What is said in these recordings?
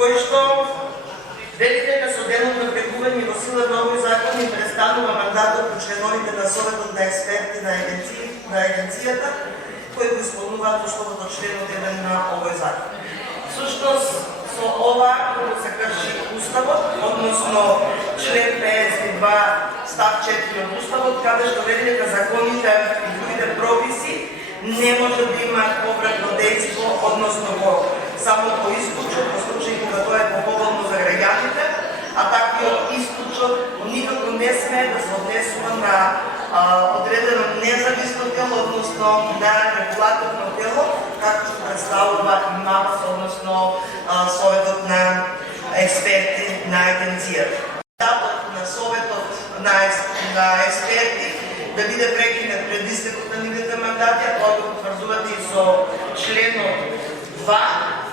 кој што вели дека со денот на влегување во сила на овој закон им престанува мандатот на членовите на Советот на експерти на агенцијата, кои го исполнуваат условот од членот 1 на овој закон. Всушност, со ова се крши Уставот, односно член 52 став 4 од Уставот, каде што вели дека законите и другите прописи не може да имаат повратно дејство, односно само по исклучок, во случај кога тоа е поголовно за граѓаните, а таквиот исклучок никако не смее да се однесува на одредено независно тело, односно на регулаторно тело, како што представува МАВС, односно Советот на експерти на агенцијата. Мандатот на Советот на експерти да биде прекинат пред истекот на нивните мандати, а тоа го потврдувате и со членот 2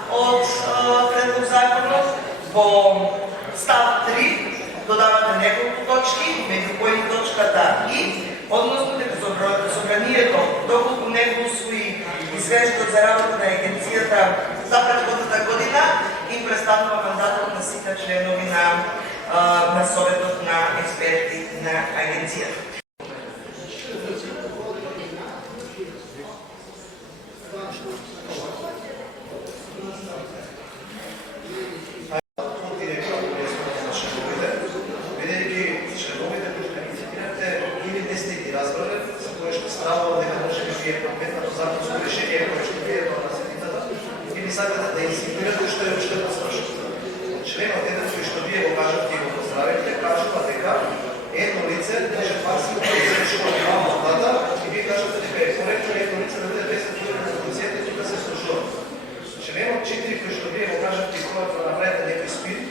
од предлог законот. Во став 3 додавате неколку точки, меѓу кои точката и, односно дека собранието, доколку не го усвои извештајот за работа на агенцијата за претходната година, им престанува мандатот на сите членови на Советот на експерти на агенцијата. Сакате да инсистирате што е уште пострашно. Членот 1 кој што вие го кажавте и го поздравите, кажува дека едно лице може факсивно да извршува мандата и вие кажавте дека е коректно едно лице да биде 10 години на полицијата и тука се слушува. Членот 4 кој што вие го кажавте и кога да направите некој спит,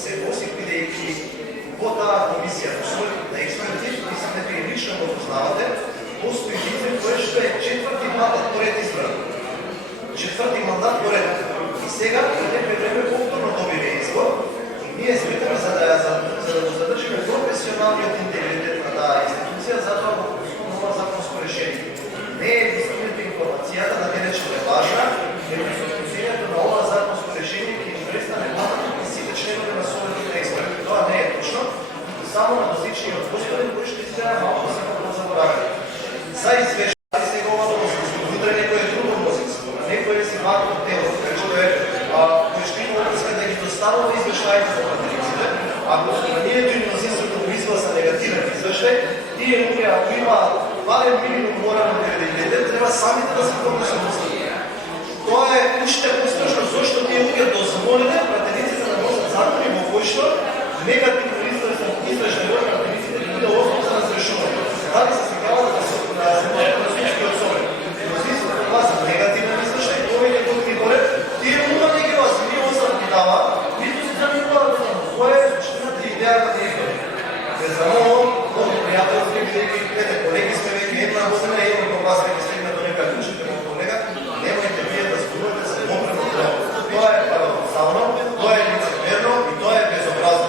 се носи бидејќи во таа комисија во својот на експерти, мислам дека и лично го познавате, постои лице кое што е четврти мандат поред избран. Четврти мандат поред. И сега, некој време повторно добива избор, и ние сметаме за да го задржиме професионалниот интегритет на таа институција, затоа го основнува законско решение. Не е дискриминато информацијата да не рече е важна, но со вклучувањето на ова законско решение ќе им престане мандатот на сите членови на Советот на експерти. Тоа не е точно, само на различниот господин кој што изгледа малку се го забораваме. За извештајот се го утре некој друго мнозинство, некој е си вакво тело, што е кој што има обврска да ги доставува извештаите за пратениците, ако собранието и мнозинството го изгласа негативен извештај, тие луѓе, ако има барем минимум морален кредитет, треба самите да се поднесат оставка. Тоа е уште пострашно, зашто тие луѓе дозволиле пратениците да носат закони во кои што негативно извештај од пратениците ќе биде основа за разрешување. Дали се сикават да се случки особени. Мнозинството гласа негативен извештај, повеќе години горе, тие луѓе не ги гласа, ние оставки дава, ниту се занимаваат за него. Која е суштината и идејата на избори? Безамно, много пријателски, бидејќи колеги сме веќе една година и едно во вас веќе стигна до некај клучите во колега, немојте вие да зборувате за мокрено дело. Тоа е парадоксално, тоа е лицемерно и тоа е безобразно.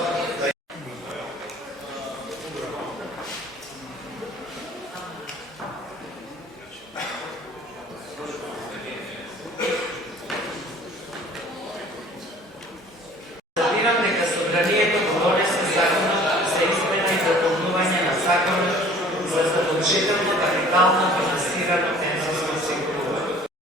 Законот за задолжително капитално